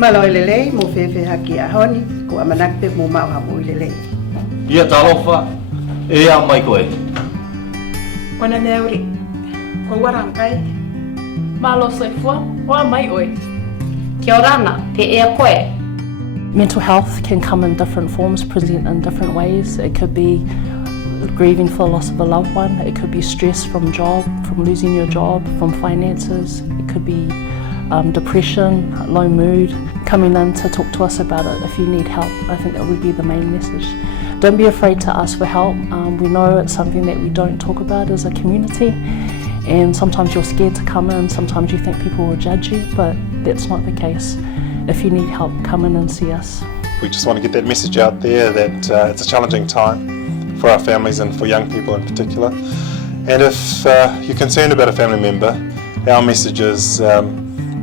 Maloi lele mo fefe haki a honi ko amanak pe mo mau hamu lele. Ia talofa e a mai koe. Ona neuri. Ko warangai. Malo soifua o a mai oi. Kia orana, te ea koe. Mental health can come in different forms, present in different ways. It could be grieving for the loss of a loved one. It could be stress from losing your job, from finances. It could be depression, low mood. Coming in to talk to us about it if you need help. I think that would be the main message. Don't be afraid to ask for help. We know it's something that we don't talk about as a community, and sometimes you're scared to come in, sometimes you think people will judge you, but that's not the case. If you need help, come in and see us. We just want to get that message out there that it's a challenging time for our families and for young people in particular. And if you're concerned about a family member, our message is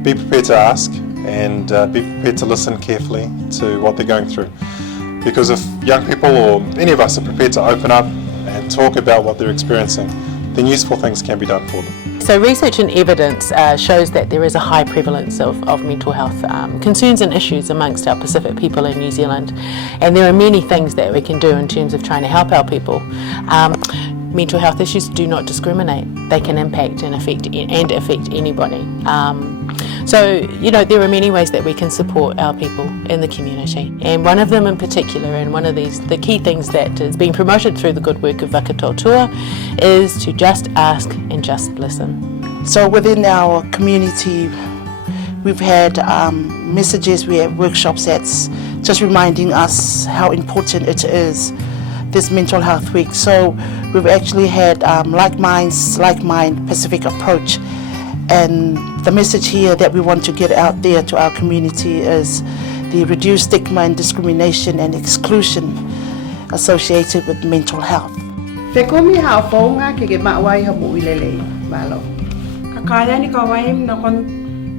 be prepared to ask and be prepared to listen carefully to what they're going through. Because if young people or any of us are prepared to open up and talk about what they're experiencing, then useful things can be done for them. So research and evidence shows that there is a high prevalence of mental health concerns and issues amongst our Pacific people in New Zealand, and there are many things that we can do in terms of trying to help our people. Mental health issues do not discriminate. They can impact and affect anybody. So, you know, there are many ways that we can support our people in the community. And one of them in particular, and one of the key things that is being promoted through the good work of Vakatautua, is to just ask and just listen. So within our community, we've had messages, we have workshops that's just reminding us how important it is, this Mental Health Week. So we've actually had like mind Pacific approach. And the message here that we want to get out there to our community is the reduced stigma and discrimination and exclusion associated with mental health. Fekomi hao fonga ke ke mawai hamu lele malo. Kakaya ni kawaim na kon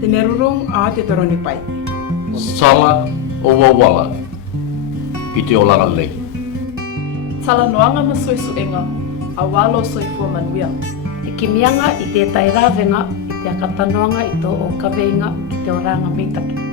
tinerurung a te toroni pai. Sala o wawala i te olanga lei. Tala noanga masuisuenga, a walo soifua manuia. E kimianga i te tairawenga, i te akatanoanga i tō o kaweinga, i te oranga mitaki.